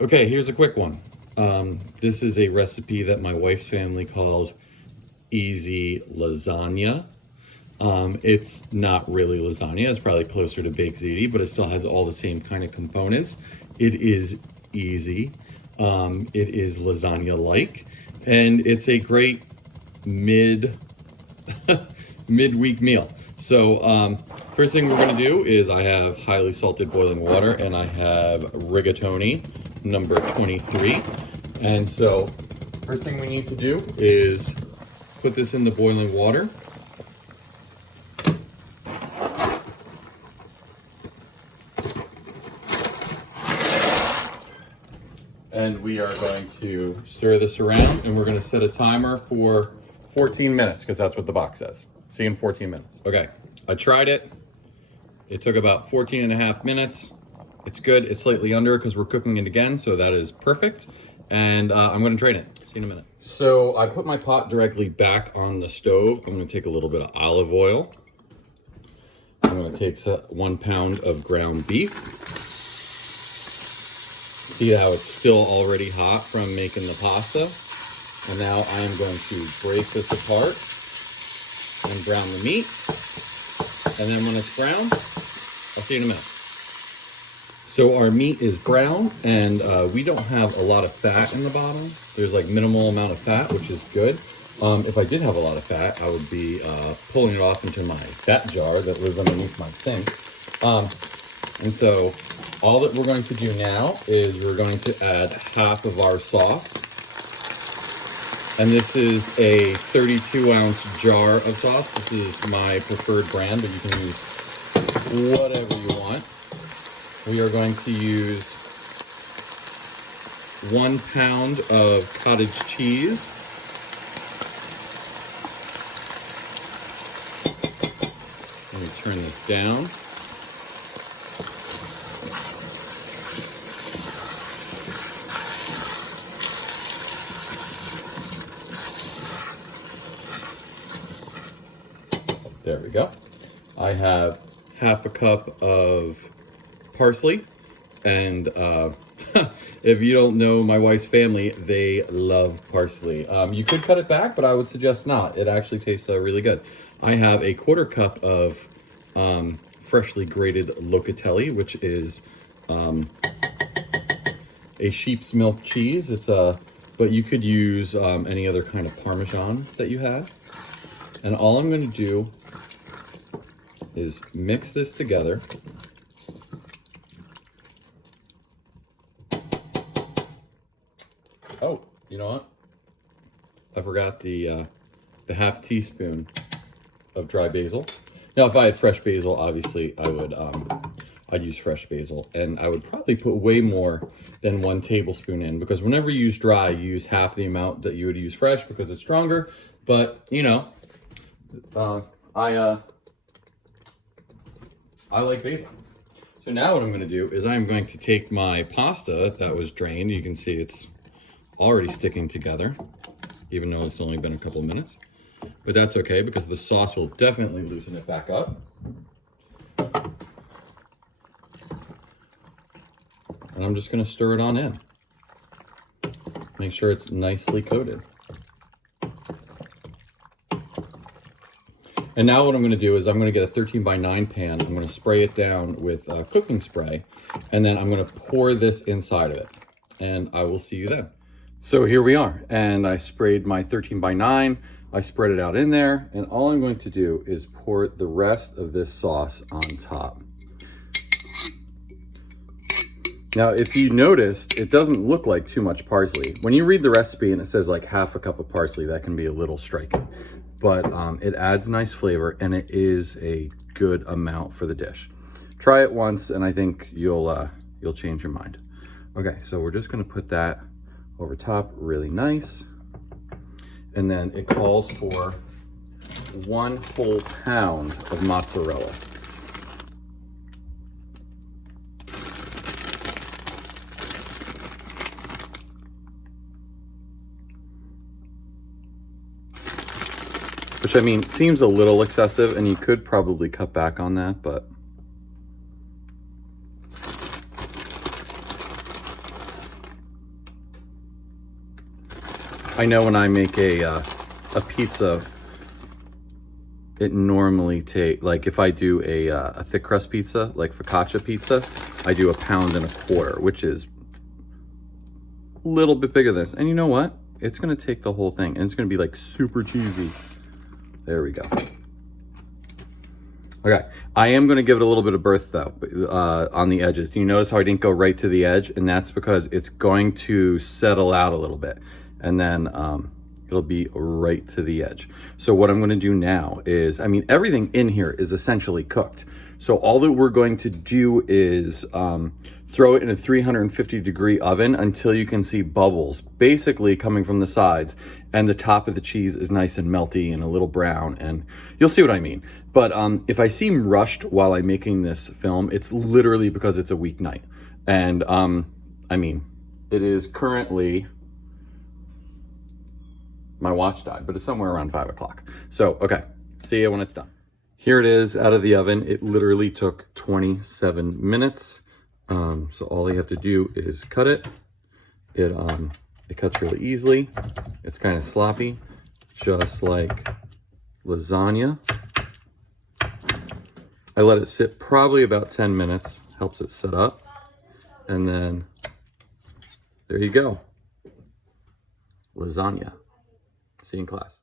Okay, here's a quick one. This is a recipe that my wife's family calls easy lasagna. It's not really lasagna, it's probably closer to baked ziti, but it still has all the same kind of components. It is easy. It is lasagna-like, and it's a great midweek meal. So first thing we're gonna do is I have highly salted boiling water, and I have rigatoni number 23. And so first thing we need to do is put this in the boiling water. And we are going to stir this around, and we're going to set a timer for 14 minutes because that's what the box says. See you in 14 minutes. Okay, I tried it. It took about 14 and a half minutes. It's good. It's slightly under because we're cooking it again, so that is perfect. And I'm going to drain it. See you in a minute. So I put my pot directly back on the stove. I'm going to take a little bit of olive oil. I'm going to take 1 pound of ground beef. See how it's still already hot from making the pasta. And now I am going to break this apart and brown the meat. And then when it's brown, I'll see you in a minute. So our meat is brown, and we don't have a lot of fat in the bottom. There's like minimal amount of fat, which is good. If I did have a lot of fat, I would be pulling it off into my fat jar that lives underneath my sink. And so all that we're going to do now is we're going to add half of our sauce. And this is a 32-ounce jar of sauce. This is my preferred brand, but you can use whatever you want. We are going to use 1 pound of cottage cheese. Let me turn this down. There we go. I have half a cup of parsley, and if you don't know my wife's family, they love parsley. You could cut it back, but I would suggest not. It actually tastes really good. I have a 1/4 cup of freshly grated locatelli, which is a sheep's milk cheese. It's but you could use any other kind of Parmesan that you have. And all I'm going to do is mix this together. Oh, you know what? I forgot the half teaspoon of dry basil. Now, if I had fresh basil, obviously I would I'd use fresh basil, and I would probably put way more than 1 tablespoon in, because whenever you use dry, you use half the amount that you would use fresh because it's stronger. But you know, I like basil. So now what I'm going to do is I'm going to take my pasta that was drained. You can see it's already sticking together, even though it's only been a couple minutes. But that's okay, because the sauce will definitely loosen it back up. And I'm just going to stir it on in. Make sure it's nicely coated. And now what I'm going to do is I'm going to get a 13x9 pan. I'm going to spray it down with cooking spray, and then I'm going to pour this inside of it. And I will see you then. So here we are, and I sprayed my 13x9. I spread it out in there, and all I'm going to do is pour the rest of this sauce on top. Now, if you noticed, it doesn't look like too much parsley. When you read the recipe and it says like half a cup of parsley, that can be a little striking. But it adds nice flavor, and it is a good amount for the dish. Try it once, and I think you'll change your mind. Okay, so we're just gonna put that over top really nice. And then it calls for 1 whole pound of mozzarella. Which, I mean, seems a little excessive, and you could probably cut back on that, but I know when I make a pizza, it normally like if I do a thick crust pizza, like focaccia pizza, I do 1.25 pounds, which is a little bit bigger than this. And you know what? It's gonna take the whole thing and it's gonna be like super cheesy. There we go. Okay, I am gonna give it a little bit of birth though, on the edges. Do you notice how I didn't go right to the edge? And that's because it's going to settle out a little bit. And then it'll be right to the edge. So what I'm gonna do now is, I mean, everything in here is essentially cooked. So all that we're going to do is throw it in a 350-degree oven until you can see bubbles basically coming from the sides, and the top of the cheese is nice and melty and a little brown, and you'll see what I mean. But if I seem rushed while I'm making this film, it's literally because it's a weeknight. And I mean, it is currently, my watch died, but it's somewhere around 5 o'clock. So, okay, see you when it's done. Here it is out of the oven. It literally took 27 minutes. So all you have to do is cut it. It cuts really easily. It's kind of sloppy, just like lasagna. I let it sit probably about 10 minutes, helps it set up. And then there you go. Lasagna. See you in class.